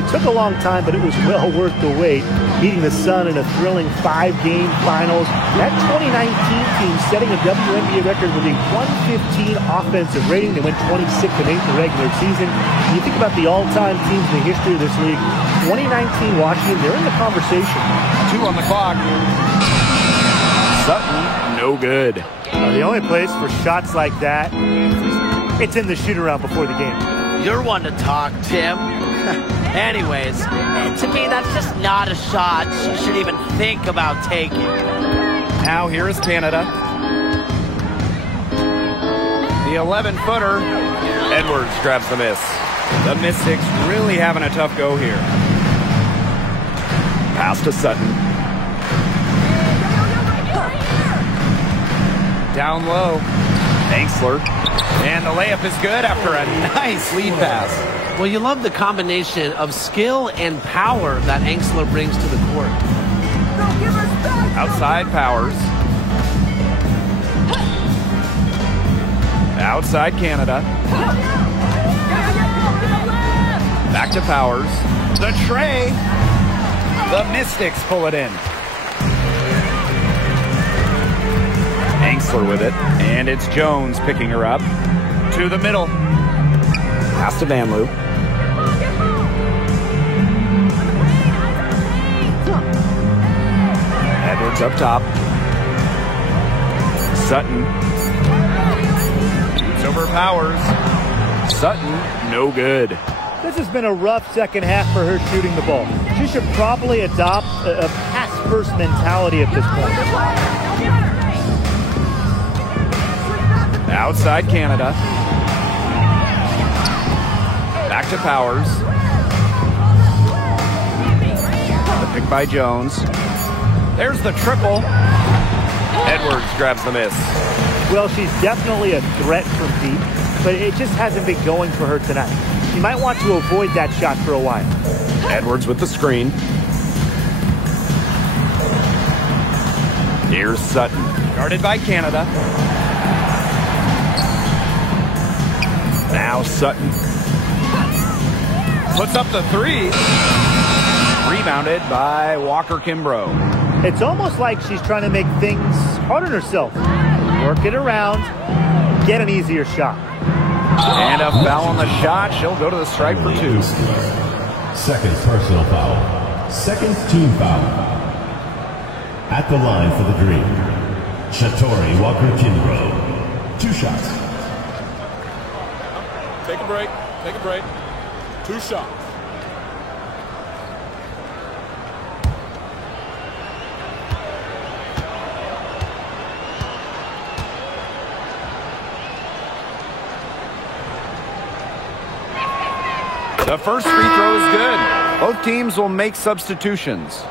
It took a long time, but it was well worth the wait, beating the Sun in a thrilling 5-game finals. That 2019 team setting a WNBA record with a 115 offensive rating. They went 26-8 in the regular season. When you think about the all-time teams in the history of this league, 2019 Washington, they're in the conversation. 2 on the clock. Sutton, no good. The only place for shots like that, it's in the shoot-around before the game. You're one to talk, Tim. Anyways, to me, that's just not a shot she should even think about taking. Now here is Canada. The 11-footer. Edwards grabs the miss. The Mystics really having a tough go here. Pass to Sutton. Down low. Angsler. And the layup is good after a nice lead pass. Well, you love the combination of skill and power that Angsler brings to the court. Outside Powers. Outside Canada. Back to Powers. The tray. The Mystics pull it in. Angsler with it, and it's Jones picking her up. To the middle. Pass to Van Loo. Edwards up top. Sutton. Shoots over Powers. Sutton, no good. This has been a rough second half for her shooting the ball. She should probably adopt a pass-first mentality at this point. Outside Canada. Back to Powers. The pick by Jones. There's the triple. Edwards grabs the miss. Well, she's definitely a threat from deep, but it just hasn't been going for her tonight. She might want to avoid that shot for a while. Edwards with the screen. Here's Sutton. Guarded by Canada. Now Sutton. Puts up the 3. Rebounded by Walker Kimbrough. It's almost like she's trying to make things hard on herself. Work it around, get an easier shot. And a foul on the shot. She'll go to the stripe for 2. Second personal foul. Second team foul. At the line for the Green, Shatori Walker-Kimbrough. 2 shots. Take a break. Take a break. 2 shots. The first free throw is good. Both teams will make substitutions.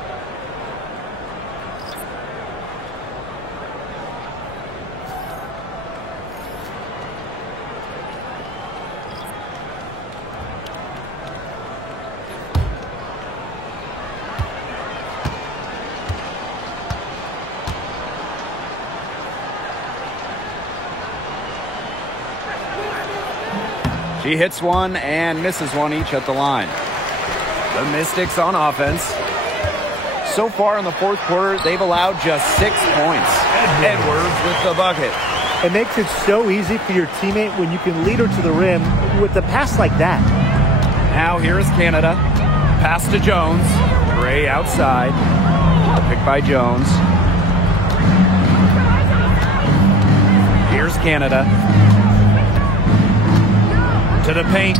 She hits one and misses one each at the line. The Mystics on offense. So far in the fourth quarter, they've allowed just 6 points. Edwards with the bucket. It makes it so easy for your teammate when you can lead her to the rim with a pass like that. Now here's Canada. Pass to Jones. Gray outside. Picked by Jones. Here's Canada. To the paint.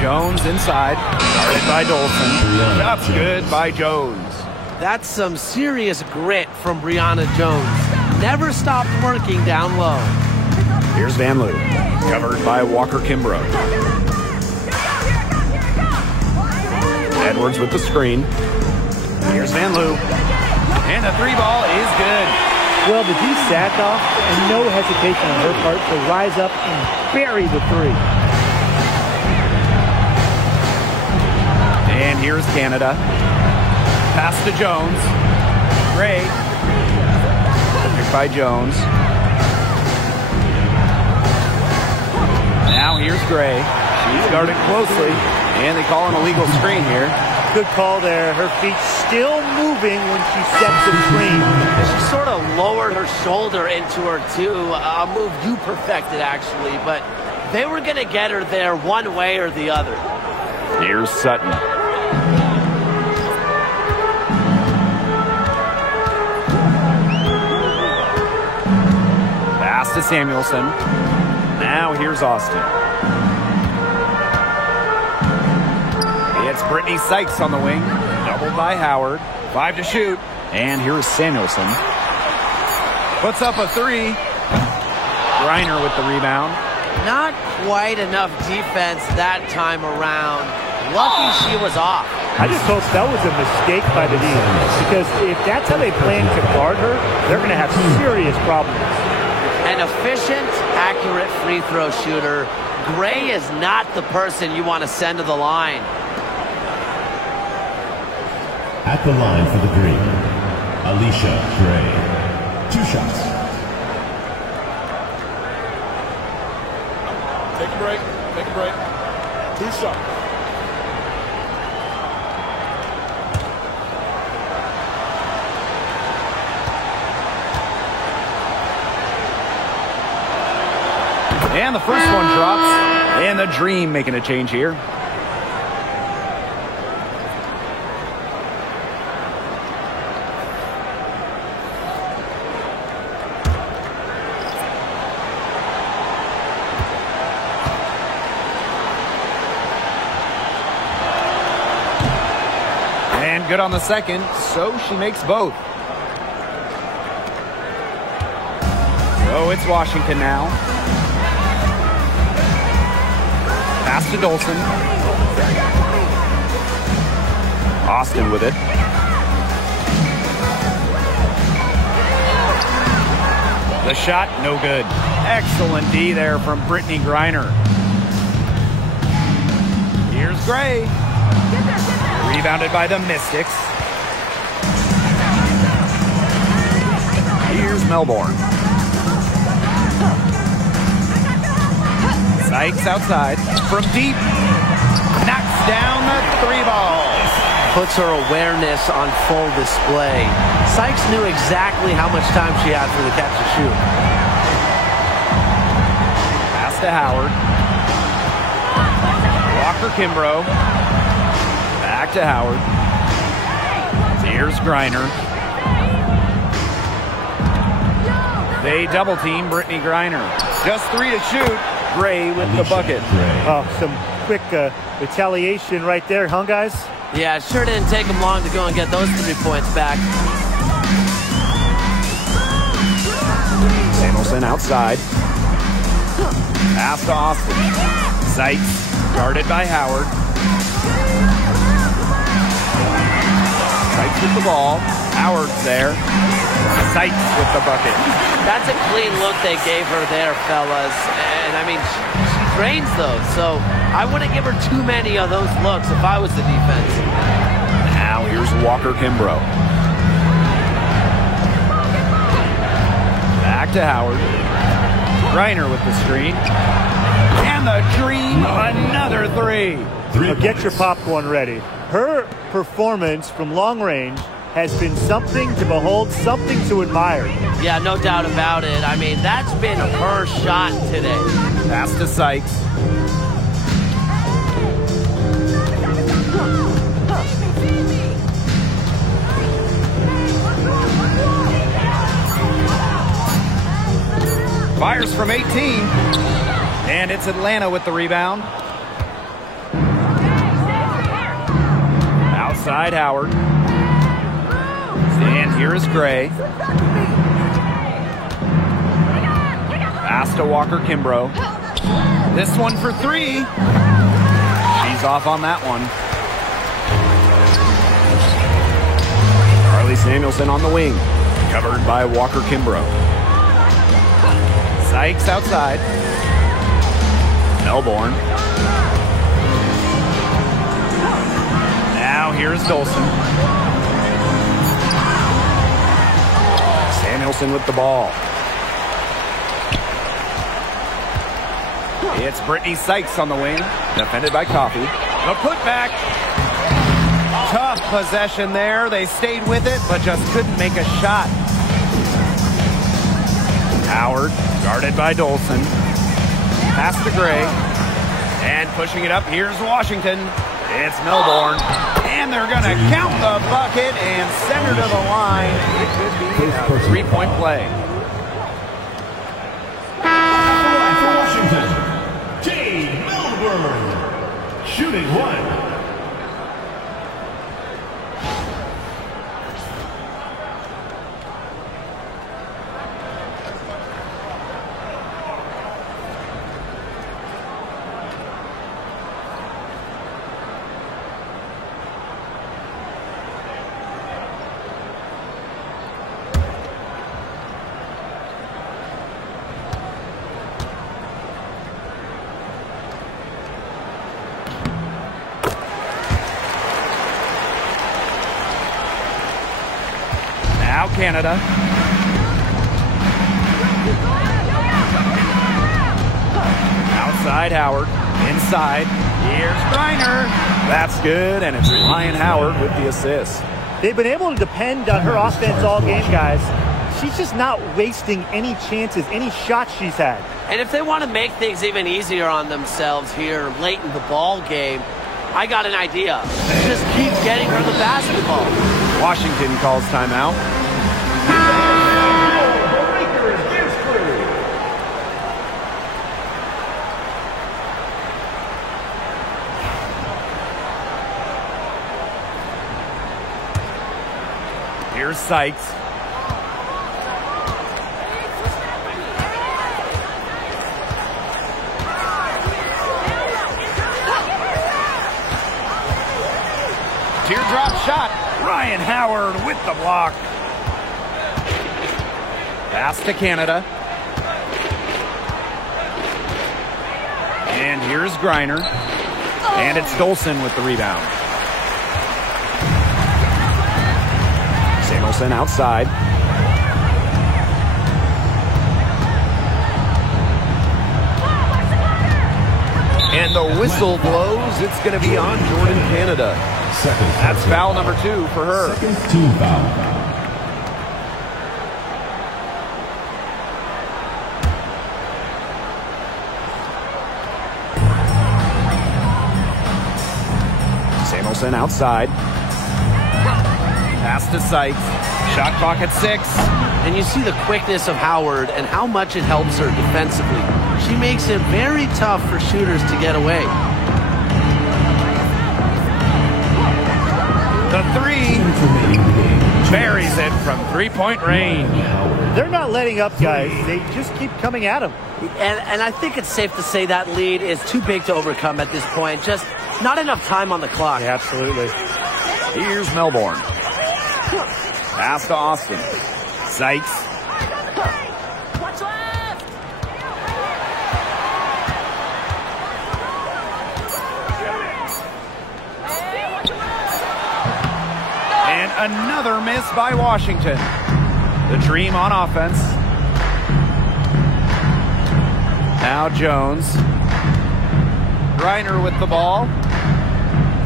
Jones inside. Guarded by Dolson. That's good by Jones. That's some serious grit from Brianna Jones. Never stopped working down low. Here's Van Loo. Covered by Walker Kimbrough. Edwards with the screen. Here's Van Loo. And the three ball is good. Well, the D sack off and no hesitation on her part to rise up and bury the three. And here's Canada. Pass to Jones. Gray. Picked by Jones. Now here's Gray. She's guarded closely. And they call an illegal screen here. Good call there. Her feet still moving when she sets the screen. She sort of lowered her shoulder into her too. A move you perfected actually, but they were going to get her there one way or the other. Here's Sutton. Pass to Samuelson. Now here's Austin. It's Brittany Sykes on the wing. Doubled by Howard. 5 to shoot. And here's Samuelson. Puts up a three. Griner with the rebound. Not quite enough defense that time around. Lucky she was off. I just hope that was a mistake by the defense, because if that's how they plan to guard her, they're going to have serious problems. An efficient, accurate free throw shooter. Gray is not the person you want to send to the line. At the line for the green, Alicia Gray. 2 shots. Take a break. Take a break. 2 shots. And the first one drops. And the Dream making a change here. And good on the second, so she makes both. So it's Washington now. Pass to Dolson. Austin with it. The shot, no good. Excellent D there from Brittany Griner. Here's Gray. Rebounded by the Mystics. Here's Melbourne. Sykes outside. From deep. Knocks down the three balls. Puts her awareness on full display. Sykes knew exactly how much time she had for the catch and shoot. Pass to Howard. Walker Kimbrough. Back to Howard. Here's Griner. They double team Brittany Griner. Just 3 to shoot. Gray with the bucket. Oh, some quick retaliation right there, huh, guys? Yeah, it sure didn't take them long to go and get those 3 points back. Samuelson outside. Pass to Austin. Sykes guarded by Howard. Sykes with the ball. Howard's there. Sykes with the bucket. That's a clean look they gave her there, fellas. And, I mean, she drains those. So I wouldn't give her too many of those looks if I was the defense. Now here's Walker Kimbrough. Back to Howard. Reiner with the screen. And the Dream, another three. Now get your popcorn ready. Her performance from long range has been something to behold, something to admire. Yeah, no doubt about it. I mean, that's been her shot today. Pass to Sykes. Fires from 18. And it's Atlanta with the rebound. Outside Howard. And here is Gray. Pass to Walker Kimbrough. This one for three. She's off on that one. Carly Samuelson on the wing. Covered by Walker Kimbrough. Sykes outside. Melbourne. Now here's Dolson. Samuelson with the ball. It's Brittany Sykes on the wing. Defended by Coffey. The putback. Tough possession there. They stayed with it, but just couldn't make a shot. Howard, guarded by Dolson. Pass to Gray. And pushing it up, here's Washington. It's Melbourne. And they're going to count the bucket and send her to the line. It could be a three-point play. For Washington, Jade Melbourne, shooting one. Now Canada. Outside Howard. Inside. Here's Reiner. That's good, and it's Ryan Howard with the assist. They've been able to depend on her offense all game, guys. She's just not wasting any chances, any shots she's had. And if they want to make things even easier on themselves here late in the ball game, I got an idea. Just keep getting her the basketball. Washington calls timeout. Here's Sykes. Teardrop shot. Ryan Howard with the block. Pass to Canada. And here's Griner. And it's Dolson with the rebound. Samuelson outside. And the whistle blows. It's going to be on Jordan Canada. That's foul number 2 for her. Second team foul. Samuelson outside. Pass to Sykes. Shot clock at 6. And you see the quickness of Howard and how much it helps her defensively. She makes it very tough for shooters to get away. The 3 buries it from three-point range. They're not letting up, guys. They just keep coming at them. And I think it's safe to say that lead is too big to overcome at this point. Just not enough time on the clock. Yeah, absolutely. Here's Melbourne. Pass to Austin. Sykes. And another miss by Washington. The Dream on offense. Now Jones. Griner with the ball.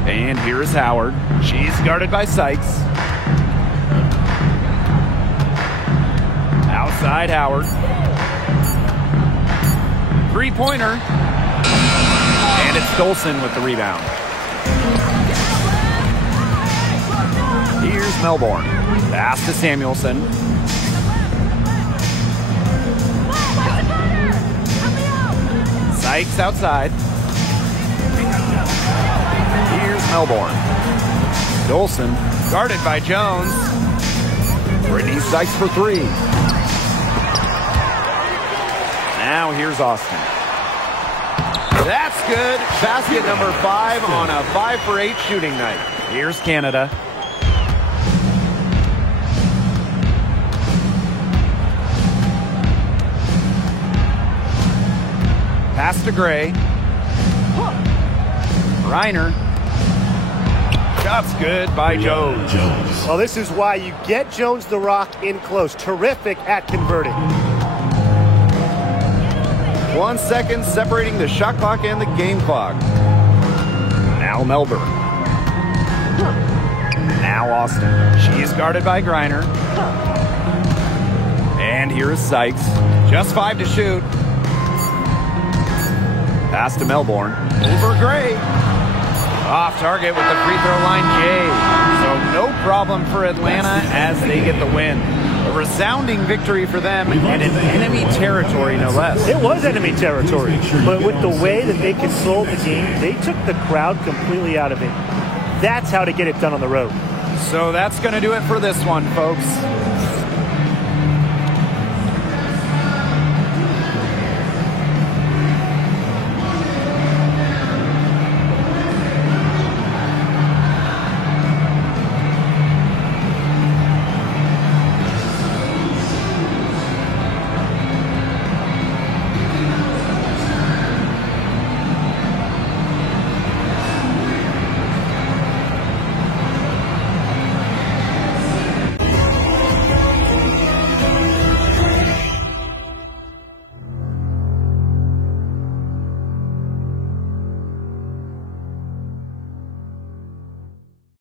And here's Howard. She's guarded by Sykes. Outside Howard. Three-pointer. And it's Dolson with the rebound. Here's Melbourne. Pass to Samuelson. Sykes outside. Here's Melbourne. Dolson guarded by Jones. Brittany Sykes for three. Now here's Austin. That's good. Basket number 5 on a 5 for 8 shooting night. Here's Canada. Pass to Gray. Reiner. Shot's good by Jones. Well, this is why you get Jones the Rock in close. Terrific at converting. 1 second separating the shot clock and the game clock. Now Melbourne. Now Austin. She's guarded by Griner. And here is Sykes. Just 5 to shoot. Pass to Melbourne. Over Gray. Off target with the free throw line, Jay. So no problem for Atlanta as they get the win. A resounding victory for them and in enemy territory, no less. It was enemy territory, but with the way that they controlled the game, they took the crowd completely out of it. That's how to get it done on the road. So that's going to do it for this one, folks.